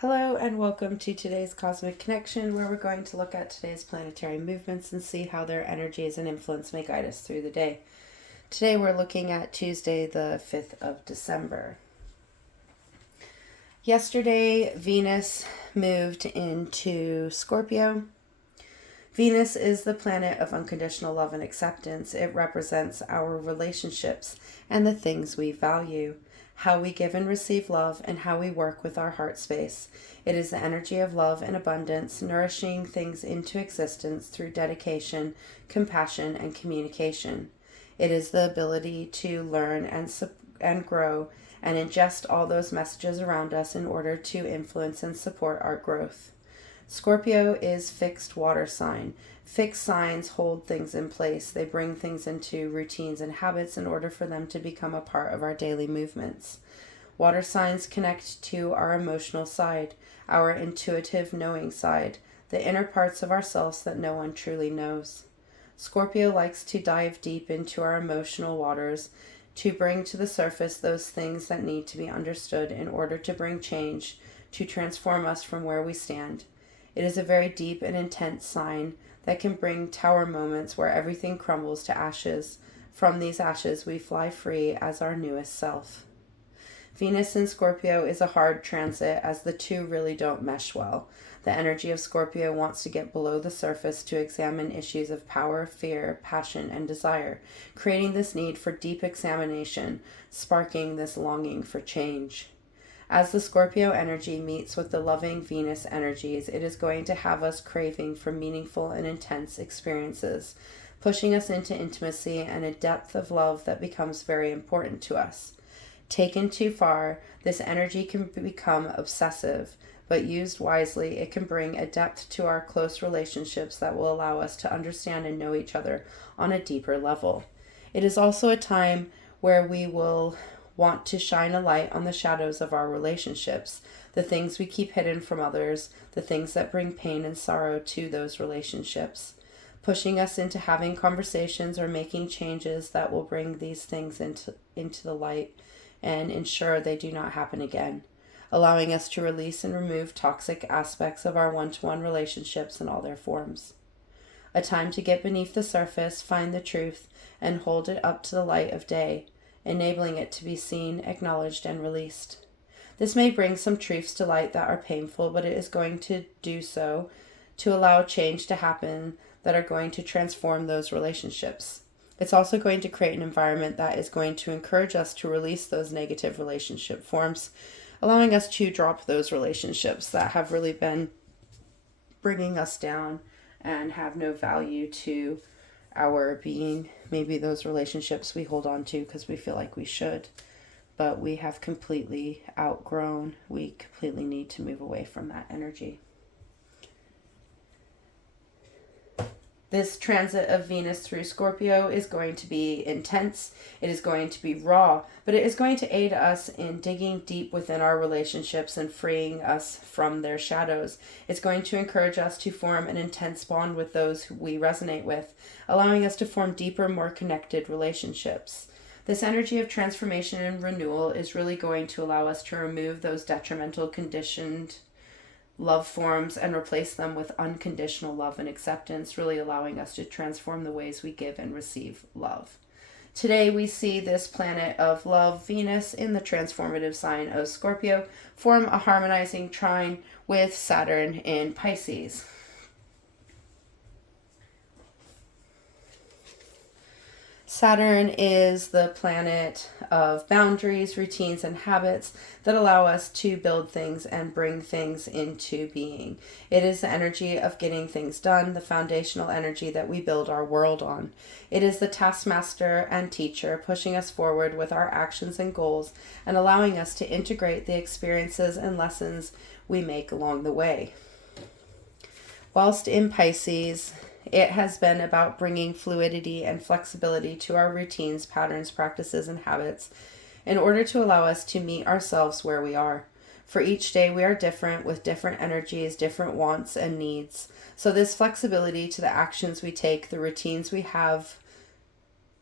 Hello and welcome to today's Cosmic Connection, where we're going to look at today's planetary movements and see how their energies and influence may guide us through the day. Today we're looking at Tuesday, the 5th of December. Yesterday, Venus moved into Scorpio. Venus is the planet of unconditional love and acceptance. It represents our relationships and the things we value, how we give and receive love, and how we work with our heart space. It is the energy of love and abundance, nourishing things into existence through dedication, compassion, and communication. It is the ability to learn and grow and ingest all those messages around us in order to influence and support our growth. Scorpio is fixed water sign. Fixed signs hold things in place. They bring things into routines and habits in order for them to become a part of our daily movements. Water signs connect to our emotional side, our intuitive knowing side, the inner parts of ourselves that no one truly knows. Scorpio likes to dive deep into our emotional waters to bring to the surface those things that need to be understood in order to bring change, to transform us from where we stand. It is a very deep and intense sign that can bring tower moments where everything crumbles to ashes. From these ashes, we fly free as our newest self. Venus in Scorpio is a hard transit as the two really don't mesh well. The energy of Scorpio wants to get below the surface to examine issues of power, fear, passion, and desire, creating this need for deep examination, sparking this longing for change. As the Scorpio energy meets with the loving Venus energies, it is going to have us craving for meaningful and intense experiences, pushing us into intimacy and a depth of love that becomes very important to us. Taken too far, this energy can become obsessive, but used wisely, it can bring a depth to our close relationships that will allow us to understand and know each other on a deeper level. It is also a time where we will want to shine a light on the shadows of our relationships, the things we keep hidden from others, the things that bring pain and sorrow to those relationships, pushing us into having conversations or making changes that will bring these things into the light and ensure they do not happen again, allowing us to release and remove toxic aspects of our one-to-one relationships in all their forms. A time to get beneath the surface, find the truth, and hold it up to the light of day, enabling it to be seen, acknowledged, and released. This may bring some truths to light that are painful, but it is going to do so to allow change to happen that are going to transform those relationships. It's also going to create an environment that is going to encourage us to release those negative relationship forms, allowing us to drop those relationships that have really been bringing us down and have no value to our being. Maybe those relationships we hold on to because we feel like we should, but we have completely outgrown. We completely need to move away from that energy. This transit of Venus through Scorpio is going to be intense. It is going to be raw, but it is going to aid us in digging deep within our relationships and freeing us from their shadows. It's going to encourage us to form an intense bond with those who we resonate with, allowing us to form deeper, more connected relationships. This energy of transformation and renewal is really going to allow us to remove those detrimental, conditioned love forms and replace them with unconditional love and acceptance, really allowing us to transform the ways we give and receive love. Today we see this planet of love, Venus, in the transformative sign of Scorpio, form a harmonizing trine with Saturn in Pisces. Saturn is the planet of boundaries, routines, and habits that allow us to build things and bring things into being. It is the energy of getting things done, the foundational energy that we build our world on. It is the taskmaster and teacher pushing us forward with our actions and goals and allowing us to integrate the experiences and lessons we make along the way. Whilst in Pisces, it has been about bringing fluidity and flexibility to our routines, patterns, practices, and habits in order to allow us to meet ourselves where we are. For each day, we are different with different energies, different wants, and needs. So this flexibility to the actions we take, the routines we have,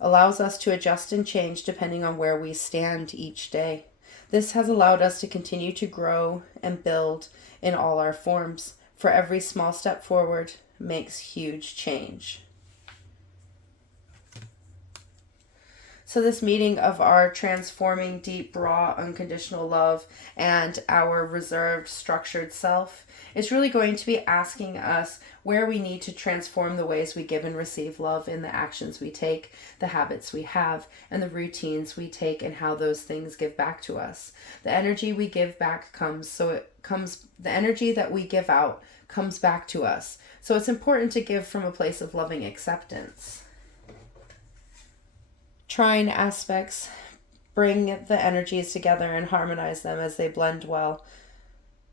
allows us to adjust and change depending on where we stand each day. This has allowed us to continue to grow and build in all our forms, for every small step forward makes huge change. So this meeting of our transforming deep, raw, unconditional love and our reserved, structured self is really going to be asking us where we need to transform the ways we give and receive love in the actions we take, the habits we have, and the routines we take, and how those things give back to us. The energy we give back the energy that we give out comes back to us. So it's important to give from a place of loving acceptance. Trine aspects bring the energies together and harmonize them as they blend well,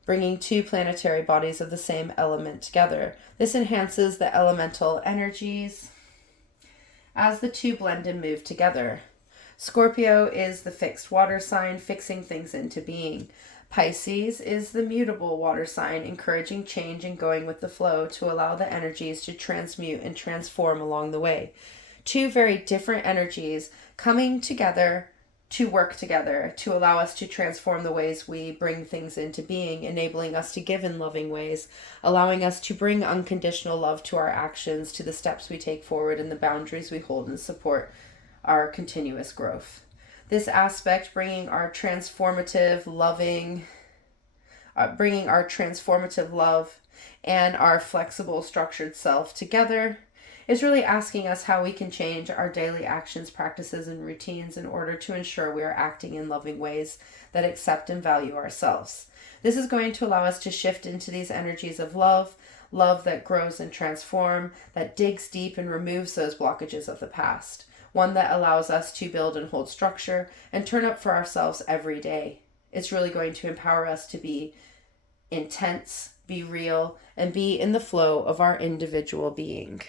bringing two planetary bodies of the same element together. This enhances the elemental energies as the two blend and move together. Scorpio is the fixed water sign, fixing things into being. Pisces is the mutable water sign, encouraging change and going with the flow to allow the energies to transmute and transform along the way. Two very different energies coming together to work together to allow us to transform the ways we bring things into being, enabling us to give in loving ways, allowing us to bring unconditional love to our actions, to the steps we take forward, and the boundaries we hold and support our continuous growth. This aspect, bringing our transformative love and our flexible, structured self together, is really asking us how we can change our daily actions, practices, and routines in order to ensure we are acting in loving ways that accept and value ourselves. This is going to allow us to shift into these energies of love that grows and transforms, that digs deep and removes those blockages of the past, one that allows us to build and hold structure and turn up for ourselves every day. It's really going to empower us to be intense, be real, and be in the flow of our individual being.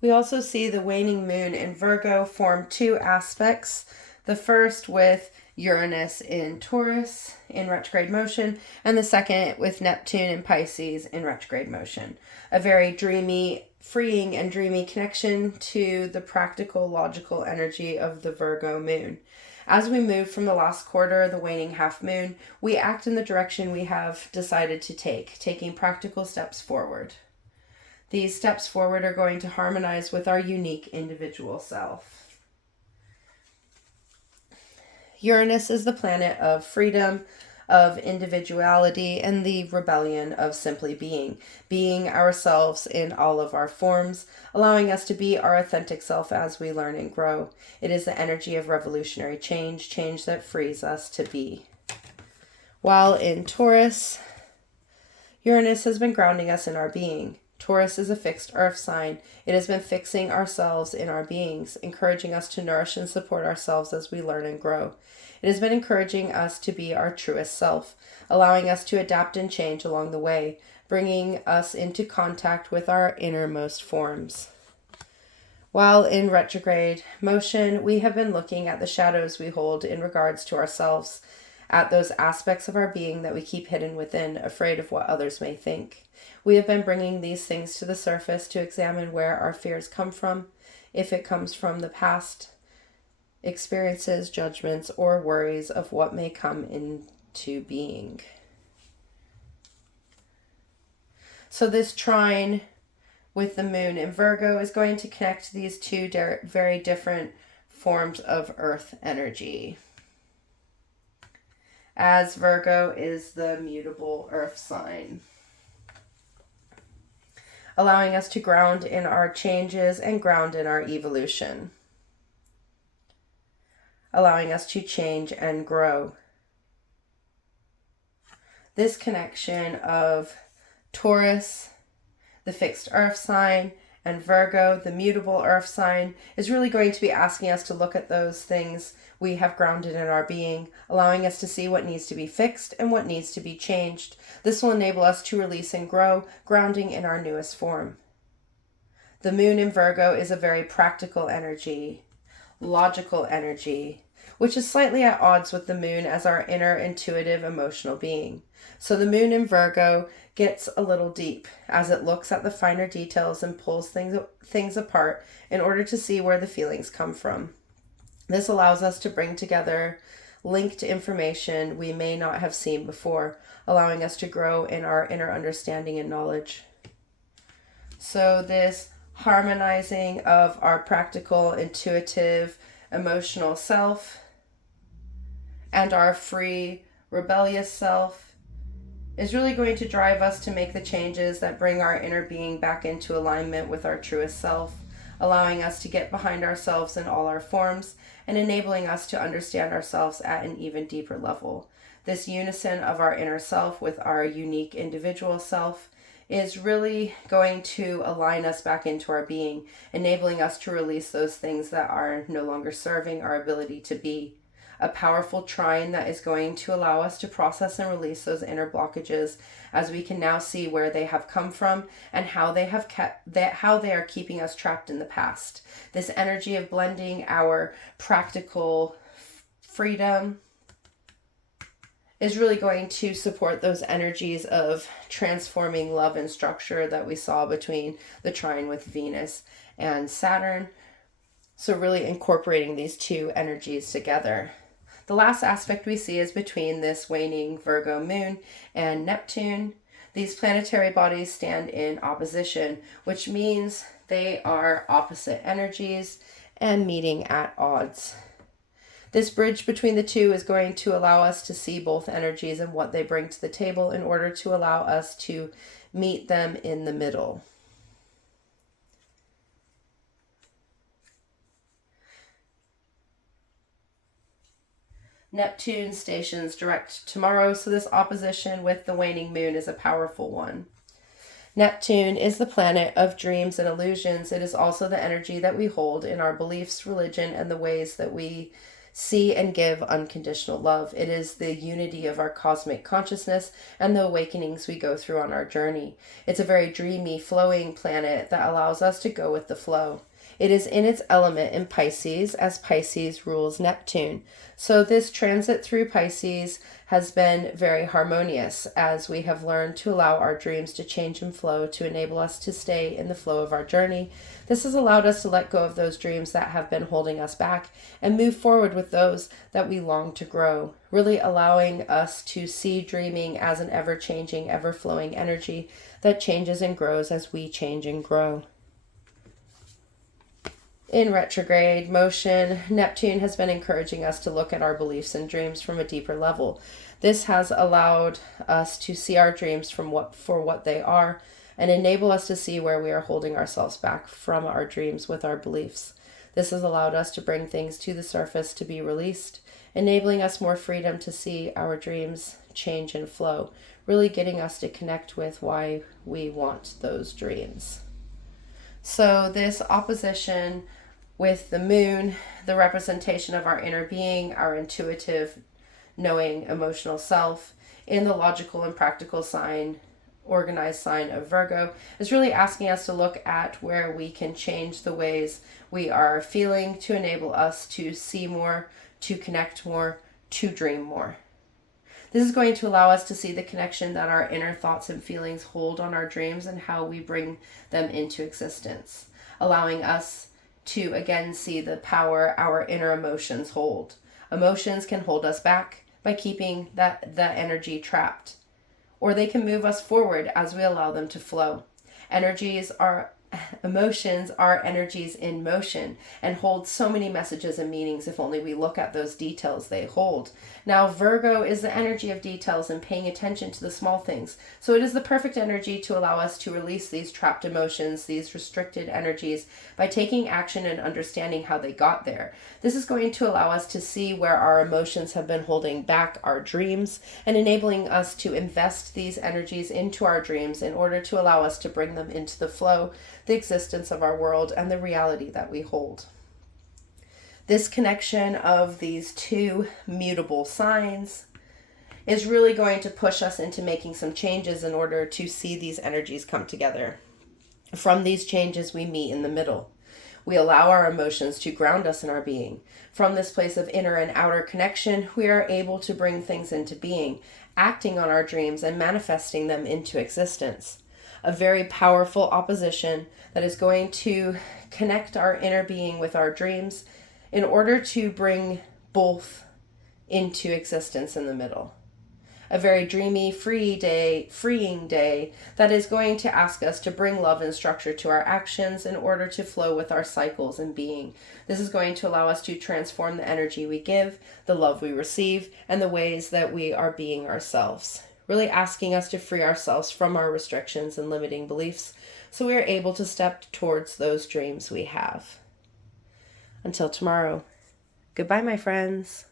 We also see the waning moon in Virgo form two aspects. The first with Uranus in Taurus in retrograde motion, and the second with Neptune in Pisces in retrograde motion. A very dreamy, freeing and dreamy connection to the practical, logical energy of the Virgo moon. As we move from the last quarter, the waning half moon, we act in the direction we have decided to take, taking practical steps forward. These steps forward are going to harmonize with our unique individual self. Uranus is the planet of freedom, of individuality, and the rebellion of simply being ourselves in all of our forms, allowing us to be our authentic self as we learn and grow. It is the energy of revolutionary change that frees us to be. While in Taurus, Uranus has been grounding us in our being. Taurus is a fixed earth sign. It has been fixing ourselves in our beings, encouraging us to nourish and support ourselves as we learn and grow. It has been encouraging us to be our truest self, allowing us to adapt and change along the way, bringing us into contact with our innermost forms. While in retrograde motion, we have been looking at the shadows we hold in regards to ourselves, at those aspects of our being that we keep hidden within, afraid of what others may think. We have been bringing these things to the surface to examine where our fears come from, if it comes from the past experiences, judgments, or worries of what may come into being. So this trine with the moon in Virgo is going to connect these two very different forms of earth energy, as Virgo is the mutable earth sign, allowing us to ground in our changes and ground in our evolution, allowing us to change and grow. This connection of Taurus, the fixed earth sign, and Virgo, the mutable earth sign, is really going to be asking us to look at those things we have grounded in our being, allowing us to see what needs to be fixed and what needs to be changed. This will enable us to release and grow, grounding in our newest form. The moon in Virgo is a very practical energy, logical energy, which is slightly at odds with the moon as our inner intuitive emotional being. So the moon in Virgo gets a little deep as it looks at the finer details and pulls things apart in order to see where the feelings come from. This allows us to bring together linked information we may not have seen before, allowing us to grow in our inner understanding and knowledge. So this harmonizing of our practical, intuitive, emotional self and our free, rebellious self is really going to drive us to make the changes that bring our inner being back into alignment with our truest self, allowing us to get behind ourselves in all our forms and enabling us to understand ourselves at an even deeper level. This unison of our inner self with our unique individual self is really going to align us back into our being, enabling us to release those things that are no longer serving our ability to be. A powerful trine that is going to allow us to process and release those inner blockages, as we can now see where they have come from and how they are keeping us trapped in the past. This energy of blending our practical freedom is really going to support those energies of transforming love and structure that we saw between the trine with Venus and Saturn. So really incorporating these two energies together. The last aspect we see is between this waning Virgo moon and Neptune. These planetary bodies stand in opposition, which means they are opposite energies and meeting at odds. This bridge between the two is going to allow us to see both energies and what they bring to the table in order to allow us to meet them in the middle. Neptune stations direct tomorrow, so this opposition with the waning moon is a powerful one. Neptune is the planet of dreams and illusions. It is also the energy that we hold in our beliefs, religion, and the ways that we see and give unconditional love. It is the unity of our cosmic consciousness and the awakenings we go through on our journey. It's a very dreamy, flowing planet that allows us to go with the flow. It is in its element in Pisces, as Pisces rules Neptune. So this transit through Pisces has been very harmonious, as we have learned to allow our dreams to change and flow to enable us to stay in the flow of our journey. This has allowed us to let go of those dreams that have been holding us back and move forward with those that we long to grow, really allowing us to see dreaming as an ever-changing, ever-flowing energy that changes and grows as we change and grow. In retrograde motion, Neptune has been encouraging us to look at our beliefs and dreams from a deeper level. This has allowed us to see our dreams for what they are and enable us to see where we are holding ourselves back from our dreams with our beliefs. This has allowed us to bring things to the surface to be released, enabling us more freedom to see our dreams change and flow, really getting us to connect with why we want those dreams. So this opposition with the moon, the representation of our inner being, our intuitive, knowing, emotional self, in the logical and practical sign, organized sign of Virgo, is really asking us to look at where we can change the ways we are feeling to enable us to see more, to connect more, to dream more. This is going to allow us to see the connection that our inner thoughts and feelings hold on our dreams and how we bring them into existence, allowing us to again see the power our inner emotions hold. Emotions can hold us back by keeping that energy trapped, or they can move us forward as we allow them to flow. Emotions are energies in motion and hold so many messages and meanings if only we look at those details they hold. Now, Virgo is the energy of details and paying attention to the small things. So it is the perfect energy to allow us to release these trapped emotions, these restricted energies, by taking action and understanding how they got there. This is going to allow us to see where our emotions have been holding back our dreams and enabling us to invest these energies into our dreams in order to allow us to bring them into the flow, the existence of our world, and the reality that we hold. This connection of these two mutable signs is really going to push us into making some changes in order to see these energies come together. From these changes, we meet in the middle. We allow our emotions to ground us in our being. From this place of inner and outer connection, we are able to bring things into being, acting on our dreams and manifesting them into existence. A very powerful opposition that is going to connect our inner being with our dreams in order to bring both into existence in the middle. A very dreamy, freeing day that is going to ask us to bring love and structure to our actions in order to flow with our cycles and being. This is going to allow us to transform the energy we give, the love we receive, and the ways that we are being ourselves. Really asking us to free ourselves from our restrictions and limiting beliefs so we are able to step towards those dreams we have. Until tomorrow, goodbye, my friends.